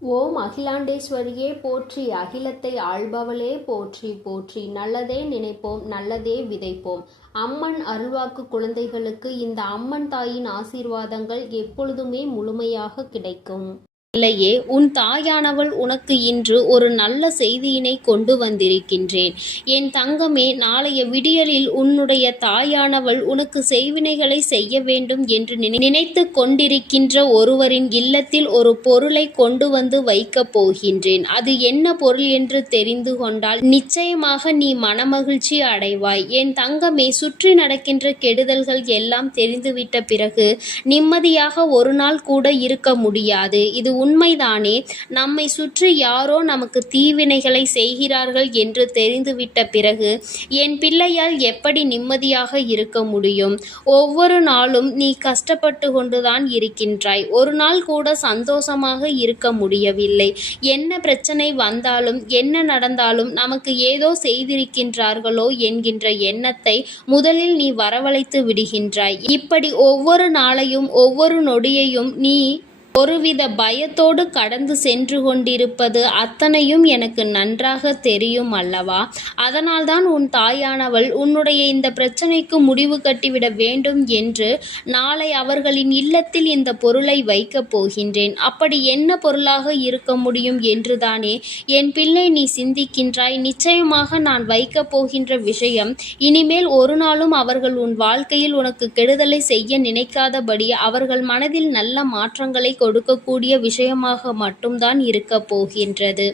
ஓம் அகிலாண்டேஸ்வரியே போற்றி, அகிலத்தை ஆள்பவளே போற்றி போற்றி. நல்லதே நினைப்போம், நல்லதே விதைப்போம். அம்மன் அருள்வாக்கு குழந்தைகளுக்கு இந்த அம்மன் தாயின் ஆசீர்வாதங்கள் எப்பொழுதுமே முழுமையாக கிடைக்கும். இல்லையே, உன் தாயானவள் உனக்கு இன்று ஒரு நல்ல செய்தியினை கொண்டு வந்திருக்கின்றேன். என் தங்கமே, நாளைய விடியலில் உன்னுடைய தாயானவள் உனக்கு செய்வினைகளை செய்ய வேண்டும் என்று நினைத்து கொண்டிருக்கின்ற ஒருவரின் இல்லத்தில் ஒரு பொருளை கொண்டு வந்து வைக்கப் போகின்றேன். அது என்ன பொருள் என்று தெரிந்து கொண்டால் நிச்சயமாக நீ மனமகிழ்ச்சி அடைவாய். என் தங்கமே, சுற்றி நடக்கின்ற கெடுதல்கள் எல்லாம் தெரிந்துவிட்ட பிறகு நிம்மதியாக ஒரு நாள் கூட இருக்க முடியாது. இது உண்மைதானே? நம்மை சுற்றி யாரோ நமக்கு தீவினைகளை செய்கிறார்கள் என்று தெரிந்துவிட்ட பிறகு என் பிள்ளையால் எப்படி நிம்மதியாக இருக்க முடியும்? ஒவ்வொரு நாளும் நீ கஷ்டப்பட்டு கொண்டுதான் இருக்கின்றாய். ஒரு நாள் கூட சந்தோஷமாக இருக்க முடியவில்லை. என்ன பிரச்சனை வந்தாலும் என்ன நடந்தாலும் நமக்கு ஏதோ செய்திருக்கின்றார்களோ என்கின்ற எண்ணத்தை முதலில் நீ வரவழைத்து விடுகின்றாய். இப்படி ஒவ்வொரு நாளையும் ஒவ்வொரு நொடியையும் நீ ஒருவித பயத்தோடு கடந்து சென்று கொண்டிருப்பது அத்தனையும் எனக்கு நன்றாக தெரியும் அல்லவா? அதனால்தான் உன் தாயானவள் உன்னுடைய இந்த பிரச்சனைக்கு முடிவு கட்டிவிட வேண்டும் என்று நாளை அவர்களின் இல்லத்தில் இந்த பொருளை வைக்கப் போகின்றேன். அப்படி என்ன பொருளாக இருக்க முடியும் என்றுதானே என் பிள்ளை நீ சிந்திக்கின்றாய். நிச்சயமாக நான் வைக்கப் போகின்ற விஷயம் இனிமேல் ஒரு நாளும் அவர்கள் உன் வாழ்க்கையில் உனக்கு கெடுதலை செய்ய நினைக்காதபடி அவர்கள் மனதில் நல்ல மாற்றங்களை கொடுக்கக்கூடிய விஷயமாக மட்டும்தான் இருக்க போகின்றது.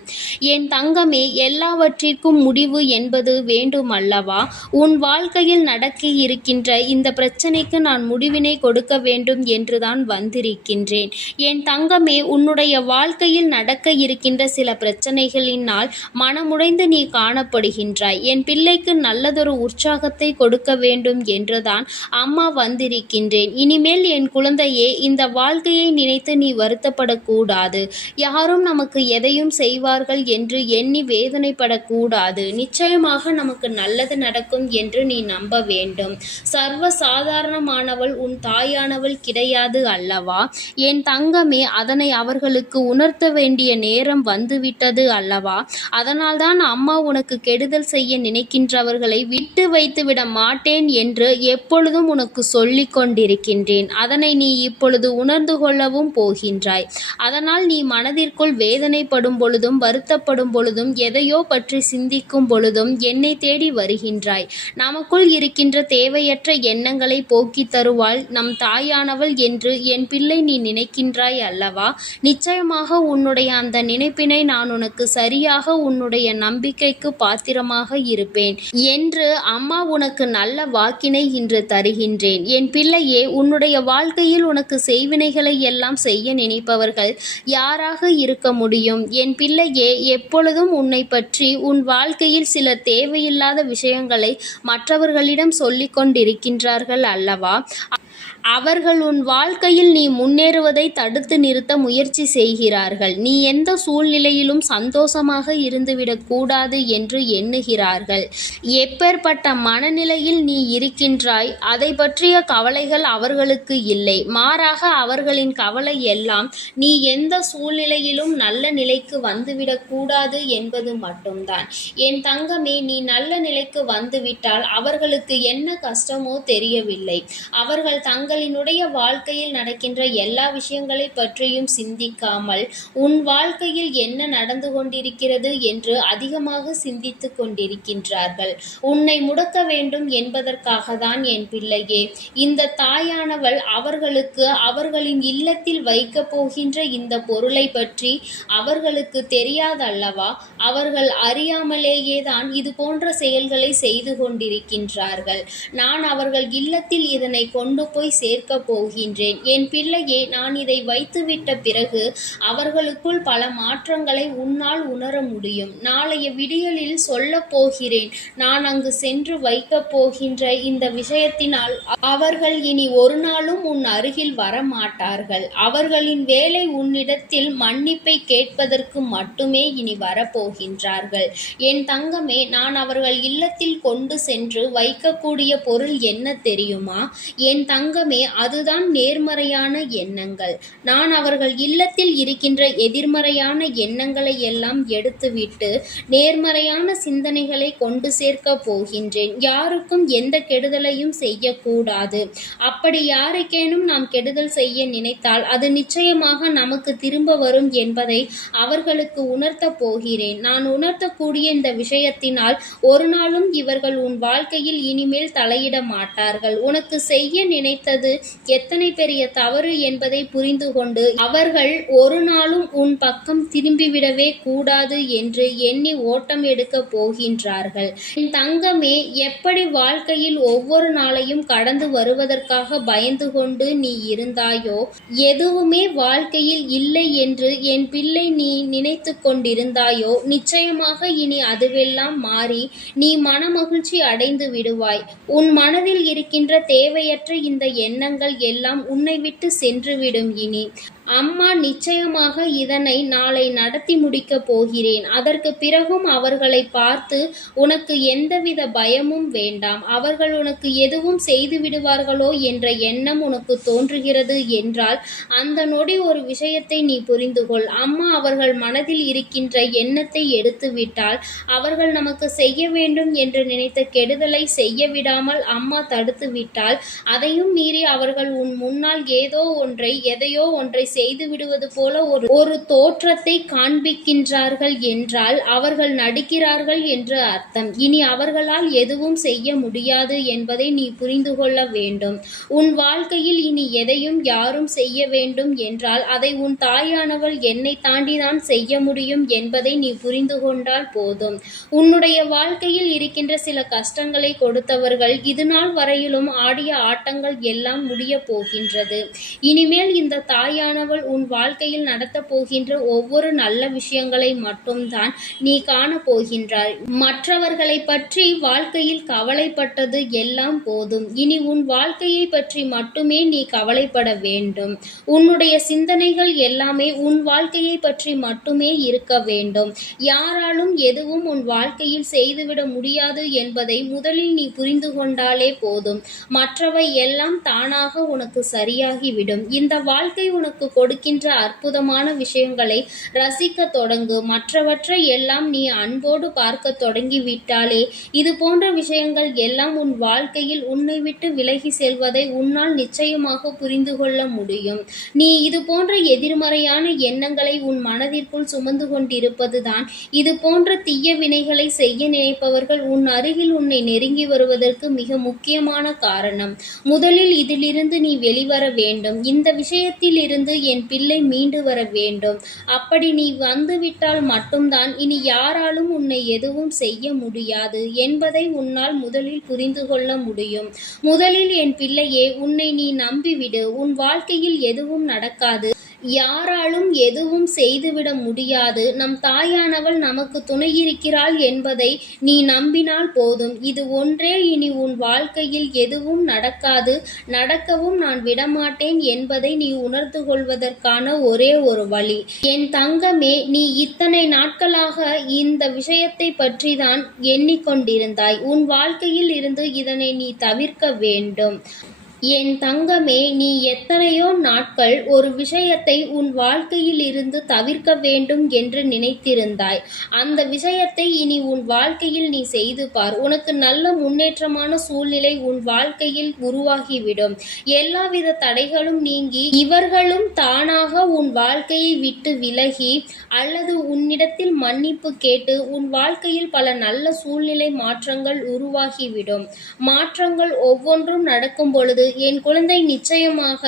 என் தங்கமே, எல்லாவற்றிற்கும் முடிவு என்பது வேண்டும் அல்லவா? உன் வாழ்க்கையில் நடக்க இருக்கின்ற இந்த பிரச்சனைக்கு நான் முடிவினை கொடுக்க வேண்டும் என்றுதான் வந்திருக்கின்றேன். என் தங்கமே, உன்னுடைய வாழ்க்கையில் நடக்க இருக்கின்ற சில பிரச்சனைகளினால் மனமுடைந்து நீ காணப்படுகின்றாய். என் பிள்ளைக்கு நல்லதொரு உற்சாகத்தை கொடுக்க வேண்டும் என்றுதான் அம்மா வந்திருக்கின்றேன். இனிமேல் என் குழந்தையே, இந்த வாழ்க்கையை நினைத்து நீ வருத்தப்படக்கூடாது. யாரும் நமக்கு எதையும் செய்வார்கள் என்று எண்ணி வேதனைப்படக்கூடாது. நிச்சயமாக நமக்கு நல்லது நடக்கும் என்று நீ நம்ப வேண்டும். சர்வ சாதாரணமானவள் உன் தாயானவள் கிடையாது அல்லவா? என் தங்கமே, அதனை அவர்களுக்கு உணர்த்த வேண்டிய நேரம் வந்துவிட்டது அல்லவா? அதனால்தான் அம்மா உனக்கு கெடுதல் செய்ய நினைக்கின்றவர்களை விட்டு வைத்து விட மாட்டேன் என்று எப்பொழுதும் உனக்கு சொல்லிக் கொண்டிருக்கின்றேன். அதனை நீ இப்பொழுது உணர்ந்து கொள்ளவும் போகின்றாய். அதனால் நீ மனதிற்குள் வேதனைப்படும் பொழுதும் வருத்தப்படும் பொழுதும் எதையோ பற்றி சிந்திக்கும் பொழுதும் என்னை தேடி வருகின்றாய். நமக்குள் இருக்கின்ற தேவையற்ற எண்ணங்களை போக்கி தருவாள் நம் தாயானவள் என்று என் பிள்ளை நீ நினைக்கின்றாய் அல்லவா? நிச்சயமாக உன்னுடைய அந்த நினைப்பினை நான் உனக்கு சரியாக உன்னுடைய நம்பிக்கைக்கு பாத்திரமாக இருப்பேன் என்று அம்மா உனக்கு நல்ல வாக்கினை இன்று தருகின்றேன். என் பிள்ளையே, உன்னுடைய வாழ்க்கையில் உனக்கு செய்வினைகளை எல்லாம் செய்ய நினைப்பவர்கள் யாராக இருக்க முடியும்? என் பிள்ளையே, எப்பொழுதும் உன்னை பற்றி உன் வாழ்க்கையில் சிலர் தேவையில்லாத விஷயங்களை மற்றவர்களிடம் சொல்லிக் கொண்டிருக்கின்றார்கள் அல்லவா? அவர்கள் உன் வாழ்க்கையில் நீ முன்னேறுவதை தடுத்து நிறுத்த முயற்சி செய்கிறார்கள். நீ எந்த சூழ்நிலையிலும் சந்தோஷமாக இருந்துவிடக் கூடாது என்று எண்ணுகிறார்கள். எப்பேற்பட்ட மனநிலையில் நீ இருக்கின்றாய், அதை பற்றிய கவலைகள் அவர்களுக்கு இல்லை. மாறாக அவர்களின் கவலை எல்லாம் நீ எந்த சூழ்நிலையிலும் நல்ல நிலைக்கு வந்துவிடக் கூடாது என்பது மட்டும்தான். என் தங்கமே, நீ நல்ல நிலைக்கு வந்துவிட்டால் அவர்களுக்கு என்ன கஷ்டமோ தெரியவில்லை. அவர்கள் தங்களினுடைய வாழ்க்கையில் நடக்கின்ற எல்லா விஷயங்களை பற்றியும் சிந்திக்காமல் உன் வாழ்க்கையில் என்ன நடந்து கொண்டிருக்கிறது என்று அதிகமாக சிந்தித்து கொண்டிருக்கின்றார்கள். உன்னை முடக்க வேண்டும் என்பதற்காக தான் என் பிள்ளையே இந்த தாயானவள் அவர்களுக்கு அவர்களின் இல்லத்தில் வைக்கப் போகின்ற இந்த பொருளை பற்றி அவர்களுக்கு தெரியாதல்லவா? அவர்கள் அறியாமலேயே தான் இது போன்ற செயல்களை செய்து கொண்டிருக்கின்றார்கள். நான் அவர்கள் இல்லத்தில் இதனை கொண்டு போய் சேர்க்க போகின்றேன். என் பிள்ளையே, நான் இதை வைத்துவிட்ட பிறகு அவர்களுக்குள் பல மாற்றங்களை உன்னால் உணர முடியும். நாளைய விடியலில் சொல்ல போகிறேன். நான் அங்கு சென்று வைக்கப் போகின்ற இந்த விஷயத்தினால் அவர்கள் இனி ஒரு நாளும் உன் அருகில் வர மாட்டார்கள். அவர்களின் வேலை உன்னிடத்தில் மன்னிப்பை கேட்பதற்கு மட்டுமே இனி வரப்போகின்றார்கள். என் தங்கமே, நான் அவர்கள் இல்லத்தில் கொண்டு சென்று வைக்கக்கூடிய பொருள் என்ன தெரியுமா? என் தங்கமே, தங்கமே, அதுதான் நேர்மறையான எண்ணங்கள். நான் அவர்கள் இல்லத்தில் இருக்கின்ற எதிர்மறையான எண்ணங்களை எல்லாம் எடுத்துவிட்டு நேர்மறையான சிந்தனைகளை கொண்டு சேர்க்க போகின்றேன். யாருக்கும் எந்த கெடுதலையும் செய்யக்கூடாது. அப்படி யாருக்கேனும் நாம் கெடுதல் செய்ய நினைத்தால் அது நிச்சயமாக நமக்கு திரும்ப வரும் என்பதை அவர்களுக்கு உணர்த்தப் போகிறேன். நான் உணர்த்தக்கூடிய இந்த விஷயத்தினால் ஒரு நாளும் இவர்கள் உன் வாழ்க்கையில் இனிமேல் தலையிட மாட்டார்கள். உனக்கு செய்ய நினைத்தது எத்தனை பெரிய தவறு என்பதை புரிந்து கொண்டு அவர்கள் ஒரு நாளும் உன் பக்கம் திரும்பிவிடவே கூடாது என்று எண்ணி ஓட்டம் எடுக்க போகின்றார்கள். என் தங்கமே, எப்படி வாழ்க்கையில் ஒவ்வொரு நாளையும் கடந்து வருவதற்காக பயந்து கொண்டு நீ இருந்தாயோ, எதுவுமே வாழ்க்கையில் இல்லை என்று என் பிள்ளை நீ நினைத்து கொண்டிருந்தாயோ, நிச்சயமாக இனி அதுவெல்லாம் மாறி நீ மனமகிழ்ச்சி அடைந்து விடுவாய். உன் மனதில் இருக்கின்ற தேவையற்ற இந்த எண்ணங்கள் எல்லாம் உன்னை விட்டு சென்றுவிடும். இனி அம்மா நிச்சயமாக இதனை நாளை நடத்தி முடிக்கப் போகிறேன். அதற்கு பிறகும் அவர்களை பார்த்து உனக்கு எந்தவித பயமும் வேண்டாம். அவர்கள் உனக்கு எதுவும் செய்து விடுவார்களோ என்ற எண்ணம் உனக்கு தோன்றுகிறது என்றால் அந்த நொடி ஒரு விஷயத்தை நீ புரிந்து கொள். அம்மா அவர்கள் மனதில் இருக்கின்ற எண்ணத்தை எடுத்துவிட்டால் அவர்கள் நமக்கு செய்ய வேண்டும் என்று நினைத்த கெடுதலை செய்ய விடாமல் அம்மா தடுத்து விட்டால் அதையும் மீறி அவர்கள் உன் முன்னால் எதையோ ஒன்றை செய்து விடுவது போல ஒரு தோற்றத்தை காண்பிக்கின்றார்கள் என்றால் அவர்கள் நடிக்கிறார்கள் என்று அர்த்தம். இனி அவர்களால் எதுவும் செய்ய முடியாது என்பதை நீ புரிந்து கொள்ள வேண்டும். உன் வாழ்க்கையில் இனி எதையும் யாரும் செய்ய வேண்டும் என்றால் அதை உன் தாயானவள் என்னை தாண்டிதான் செய்ய முடியும் என்பதை நீ புரிந்து கொண்டால் போதும். உன்னுடைய வாழ்க்கையில் இருக்கின்ற சில கஷ்டங்களை கொடுத்தவர்கள் இதுநாள் வரையிலும் ஆடிய ஆட்டங்கள் எல்லாம் முடிய போகின்றது. இனிமேல் இந்த தாயானவள் உன் வாழ்க்கையில் நடத்தப் போகின்ற ஒவ்வொரு நல்ல விஷயங்களை மட்டும்தான் நீ காண போகின்றாய். மற்றவர்களை பற்றி வாழ்க்கையில் கவலைப்பட்டது எல்லாம் போதும். இனி உன் வாழ்க்கையை பற்றி மட்டுமே நீ கவலைப்பட வேண்டும். உன்னுடைய சிந்தனைகள் எல்லாமே உன் வாழ்க்கையை பற்றி மட்டுமே இருக்க வேண்டும். யாராலும் எதுவும் உன் வாழ்க்கையில் செய்துவிட முடியாது என்பதை முதலில் நீ புரிந்து கொண்டாலே போதும். மற்றவை எல்லாம் தானாக உனக்கு சரியாகிவிடும். இந்த வாழ்க்கை உனக்கு கொடுக்கின்ற அற்புதமான விஷயங்களை ரசிக்க தொடங்கு. மற்றவற்றை எல்லாம் நீ அன்போடு பார்க்க தொடங்கி விட்டாலே இது போன்ற விஷயங்கள் எல்லாம் உன் வாழ்க்கையில் உன்னை விட்டு விலகி செல்வதை உன்னால் நிச்சயமாக புரிந்து கொள்ள முடியும். நீ இது போன்ற எதிர்மறையான எண்ணங்களை உன் மனதிற்குள் சுமந்து கொண்டிருப்பதுதான் இது போன்ற தீய வினைகளை செய்ய நினைப்பவர்கள் உன் அருகில் உன்னை நெருங்கி வருவதற்கு மிக முக்கியமான காரணம். முதலில் இதிலிருந்து நீ வெளிவர வேண்டும். இந்த விஷயத்தில் இருந்து என் பிள்ளை மீண்டு வர வேண்டும். அப்படி நீ வந்துவிட்டால் மட்டும்தான் இனி யாராலும் உன்னை எதுவும் செய்ய முடியாது என்பதை உன்னால் முதலில் புரிந்து கொள்ள முடியும். முதலில் என் பிள்ளையே, உன்னை நீ நம்பிவிடு. உன் வாழ்க்கையில் எதுவும் நடக்காது. யாராலும் எதுவும் செய்துவிட முடியாது. நம் தாயானவள் நமக்கு துணையிருக்கிறாள் என்பதை நீ நம்பினால் போதும். இது ஒன்றே இனி உன் வாழ்க்கையில் எதுவும் நடக்காது, நடக்கவும் நான் விடமாட்டேன் என்பதை நீ உணர்ந்து கொள்வதற்கான ஒரே ஒரு வழி. என் தங்கமே, நீ இத்தனை நாட்களாக இந்த விஷயத்தை பற்றிதான் எண்ணிக்கொண்டிருந்தாய். உன் வாழ்க்கையில் இருந்து இதனை நீ தவிர்க்க வேண்டும். என் தங்கமே, நீ எத்தனையோ நாட்கள் ஒரு விஷயத்தை உன் வாழ்க்கையில் இருந்து தவிர்க்க வேண்டும் என்று நினைத்திருந்தாய். அந்த விஷயத்தை இனி உன் வாழ்க்கையில் நீ செய்து பார். உனக்கு நல்ல முன்னேற்றமான சூழ்நிலை உன் வாழ்க்கையில் உருவாகிவிடும். எல்லாவித தடைகளும் நீங்கி இவர்களும் தானாக உன் வாழ்க்கையை விட்டு விலகி அல்லது உன்னிடத்தில் மன்னிப்பு கேட்டு உன் வாழ்க்கையில் பல நல்ல சூழ்நிலை மாற்றங்கள் உருவாகிவிடும். மாற்றங்கள் ஒவ்வொன்றும் நடக்கும் பொழுது என் குழந்தை, நிச்சயமாக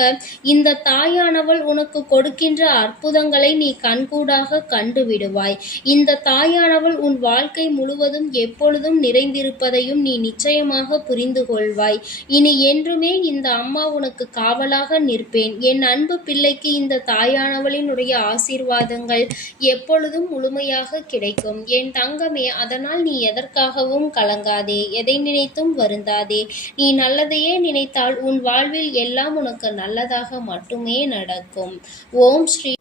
இந்த தாயானவள் உனக்கு கொடுக்கின்ற அற்புதங்களை நீ கண்கூடாக கண்டுவிடுவாய். இந்த தாயானவள் உன் வாழ்க்கை முழுவதும் எப்பொழுதும் நிறைந்திருப்பதையும் நீ நிச்சயமாக புரிந்து கொள்வாய். இனி என்றுமே இந்த அம்மா உனக்கு காவலாக நிற்பேன். என் அன்பு பிள்ளைக்கு இந்த தாயானவளினுடைய ஆசீர்வாதங்கள் எப்பொழுதும் முழுமையாக கிடைக்கும். என் தங்கமே, அதனால் நீ எதற்காகவும் கலங்காதே, எதை நினைத்தும் வருந்தாதே. நீ நல்லதையே நினைத்தால் உன் வாழ்வில் எல்லாம் உனக்கு நல்லதாக மட்டுமே நடக்கும். ஓம் ஸ்ரீ.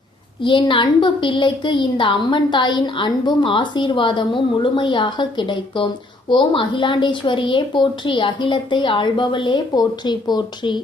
என் அன்பு பிள்ளைக்கு இந்த அம்மன் தாயின் அன்பும் ஆசீர்வாதமும் முழுமையாக கிடைக்கும். ஓம் அகிலாண்டேஸ்வரியே போற்றி, அகிலத்தை ஆள்பவளே போற்றி போற்றி.